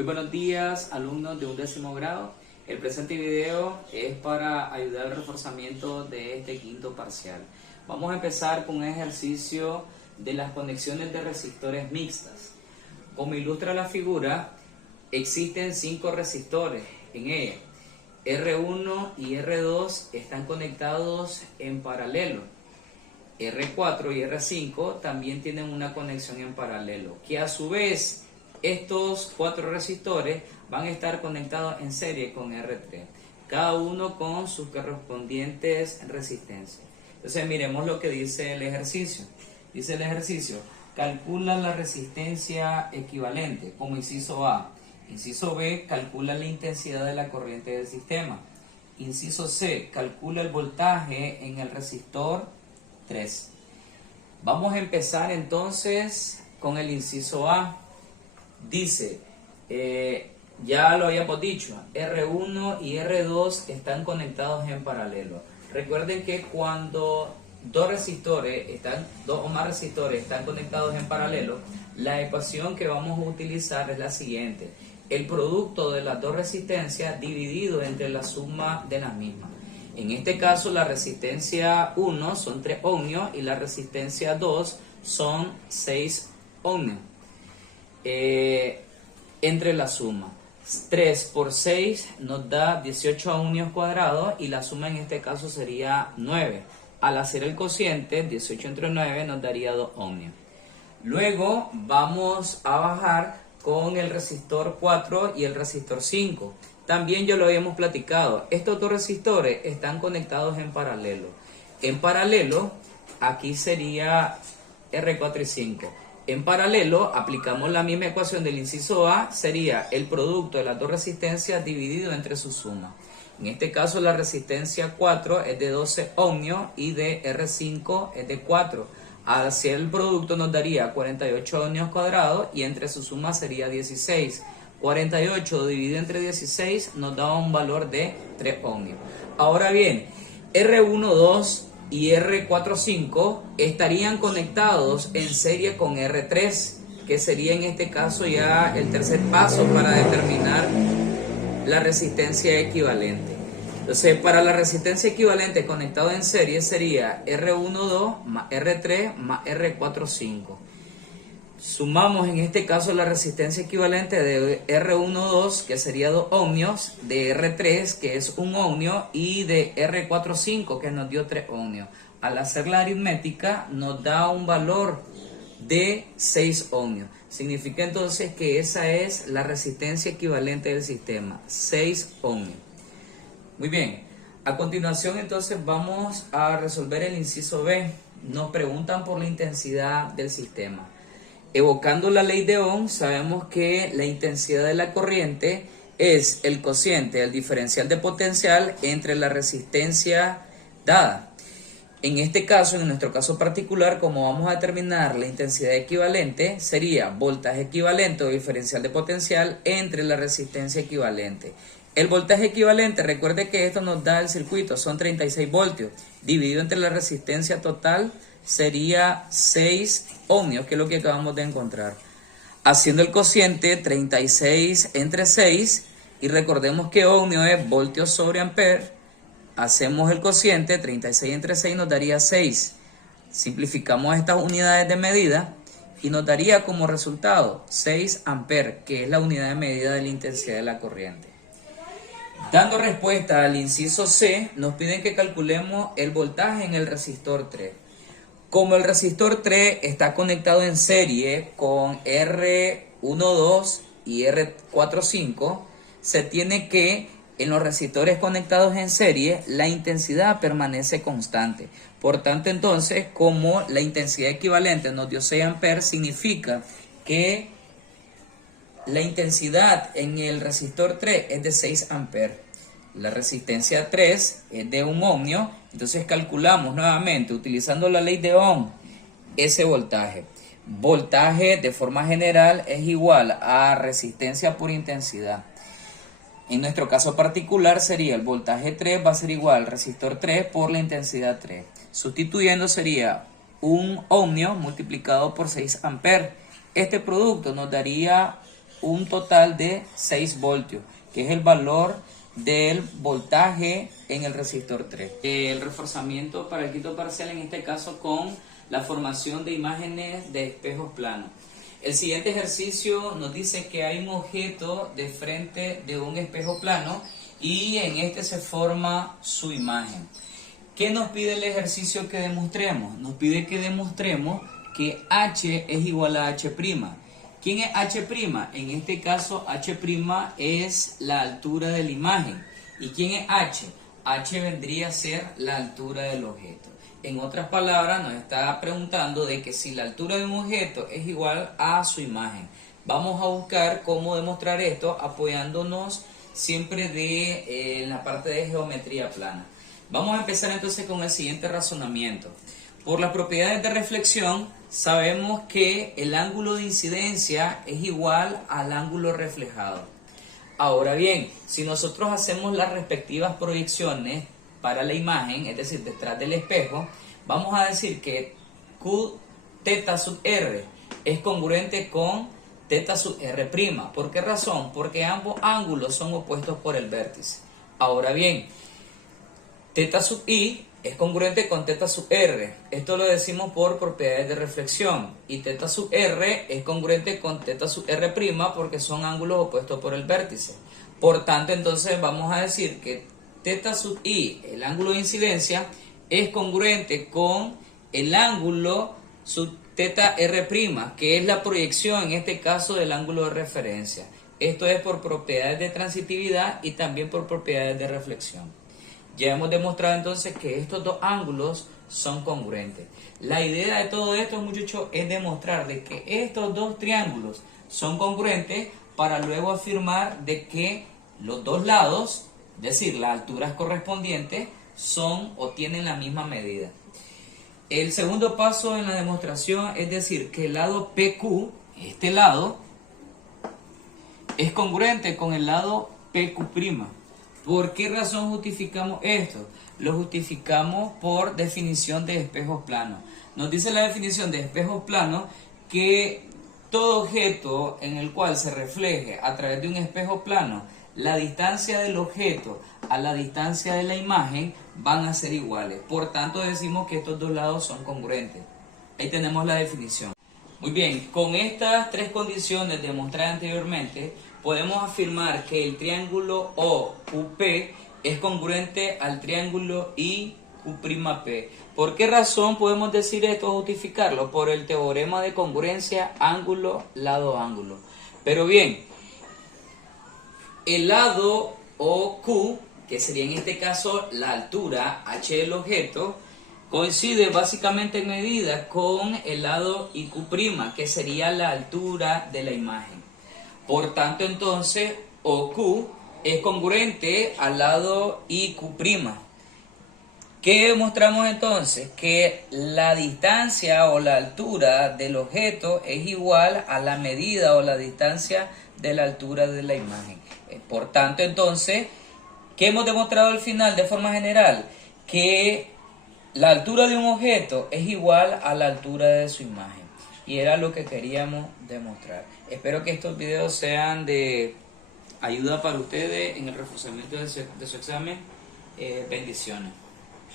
Muy buenos días, alumnos de 11º grado. El presente video es para ayudar al reforzamiento de este quinto parcial. Vamos a empezar con un ejercicio de las conexiones de resistores mixtas. Como ilustra la figura, existen 5 resistores en ella. R1 y R2 están conectados en paralelo. R4 y R5 también tienen una conexión en paralelo, que a su vez estos 4 resistores van a estar conectados en serie con R3, cada uno con sus correspondientes resistencias. Entonces miremos lo que dice el ejercicio. Dice el ejercicio: calcula la resistencia equivalente como inciso A. Inciso B, calcula la intensidad de la corriente del sistema. Inciso C, calcula el voltaje en el resistor 3. Vamos a empezar entonces con el inciso A. Dice, ya lo habíamos dicho, R1 y R2 están conectados en paralelo. Recuerden que cuando dos o más resistores están conectados en paralelo, la ecuación que vamos a utilizar es la siguiente: el producto de las dos resistencias dividido entre la suma de las mismas. En este caso, la resistencia 1 son 3 ohmios y la resistencia 2 son 6 ohmios. Entre la suma 3 por 6 nos da 18 ohmios cuadrados y la suma en este caso sería 9. Al hacer el cociente, 18 entre 9 nos daría 2 ohmios. Luego vamos a bajar con el resistor 4 y el resistor 5. También ya lo habíamos platicado, estos dos resistores están conectados en paralelo. En paralelo, aquí sería R4 y 5. En paralelo, aplicamos la misma ecuación del inciso A, sería el producto de las dos resistencias dividido entre su suma. En este caso, la resistencia 4 es de 12 ohmios y de R5 es de 4. Al hacer el producto nos daría 48 ohmios cuadrados y entre su suma sería 16. 48 dividido entre 16 nos da un valor de 3 ohmios. Ahora bien, R12 y R45 estarían conectados en serie con R3, que sería en este caso ya el tercer paso para determinar la resistencia equivalente. Entonces, para la resistencia equivalente conectado en serie sería R12 más R3 más R45. Sumamos en este caso la resistencia equivalente de R12, que sería 2 ohmios, de R3, que es 1 ohmio, y de R45, que nos dio 3 ohmios. Al hacer la aritmética nos da un valor de 6 ohmios. Significa entonces que esa es la resistencia equivalente del sistema, 6 ohmios. Muy bien, a continuación entonces vamos a resolver el inciso B. Nos preguntan por la intensidad del sistema. Evocando la ley de Ohm, sabemos que la intensidad de la corriente es el cociente del diferencial de potencial entre la resistencia dada. En este caso, en nuestro caso particular, como vamos a determinar la intensidad equivalente, sería voltaje equivalente o diferencial de potencial entre la resistencia equivalente. El voltaje equivalente, recuerde que esto nos da el circuito, son 36 voltios, dividido entre la resistencia total sería 6 ohmios, que es lo que acabamos de encontrar. Haciendo el cociente 36 entre 6, y recordemos que ohmio es voltios sobre amper, hacemos el cociente 36 entre 6 nos daría 6. Simplificamos estas unidades de medida y nos daría como resultado 6 amperes, que es la unidad de medida de la intensidad de la corriente. Dando respuesta al inciso C, nos piden que calculemos el voltaje en el resistor 3. Como el resistor 3 está conectado en serie con R12 y R45, se tiene que en los resistores conectados en serie la intensidad permanece constante. Por tanto, entonces, como la intensidad equivalente nos dio 6 amperes, significa que la intensidad en el resistor 3 es de 6 amperes. La resistencia 3 es de 1 ohmio, entonces calculamos nuevamente utilizando la ley de Ohm ese voltaje. Voltaje de forma general es igual a resistencia por intensidad. En nuestro caso particular sería el voltaje 3 va a ser igual al resistor 3 por la intensidad 3. Sustituyendo sería 1 ohmio multiplicado por 6 amperes. Este producto nos daría un total de 6 voltios, que es el valor del voltaje en el resistor 3. El reforzamiento para el quinto parcial, en este caso con la formación de imágenes de espejos planos. El siguiente ejercicio nos dice que hay un objeto de frente de un espejo plano y en este se forma su imagen. ¿Qué nos pide el ejercicio que demostremos? Nos pide que demostremos que H es igual a H'. ¿Quién es H'? En este caso H' es la altura de la imagen. ¿Y quién es H? H vendría a ser la altura del objeto. En otras palabras, nos está preguntando de que si la altura de un objeto es igual a su imagen. Vamos a buscar cómo demostrar esto apoyándonos siempre en la parte de geometría plana. Vamos a empezar entonces con el siguiente razonamiento. Por las propiedades de reflexión, sabemos que el ángulo de incidencia es igual al ángulo reflejado. Ahora bien, si nosotros hacemos las respectivas proyecciones para la imagen, es decir, detrás del espejo, vamos a decir que Q θ sub R es congruente con θ sub R'. ¿Por qué razón? Porque ambos ángulos son opuestos por el vértice. Ahora bien, θ sub I es congruente con θ sub R. Esto lo decimos por propiedades de reflexión. Y θ sub R es congruente con θ sub R' porque son ángulos opuestos por el vértice. Por tanto, entonces vamos a decir que θ sub I, el ángulo de incidencia, es congruente con el ángulo sub θ R', que es la proyección, en este caso, del ángulo de referencia. Esto es por propiedades de transitividad y también por propiedades de reflexión. Ya hemos demostrado entonces que estos dos ángulos son congruentes. La idea de todo esto, muchachos, es demostrar de que estos dos triángulos son congruentes para luego afirmar de que los dos lados, es decir, las alturas correspondientes, son o tienen la misma medida. El segundo paso en la demostración es decir que el lado PQ, este lado, es congruente con el lado PQ'. ¿Por qué razón justificamos esto? Lo justificamos por definición de espejos planos. Nos dice la definición de espejos planos que todo objeto en el cual se refleje a través de un espejo plano, la distancia del objeto a la distancia de la imagen van a ser iguales. Por tanto, decimos que estos dos lados son congruentes. Ahí tenemos la definición. Muy bien, con estas tres condiciones demostradas anteriormente, podemos afirmar que el triángulo OQP es congruente al triángulo IQ'P. ¿Por qué razón podemos decir esto o justificarlo? Por el teorema de congruencia ángulo-lado-ángulo. Pero bien, el lado OQ, que sería en este caso la altura H del objeto, coincide básicamente en medida con el lado IQ', que sería la altura de la imagen. Por tanto, entonces, OQ es congruente al lado IQ'. ¿Qué demostramos entonces? Que la distancia o la altura del objeto es igual a la medida o la distancia de la altura de la imagen. Por tanto, entonces, ¿qué hemos demostrado al final de forma general? Que la altura de un objeto es igual a la altura de su imagen. Y era lo que queríamos demostrar. Espero que estos videos sean de ayuda para ustedes en el reforzamiento de su examen. Bendiciones.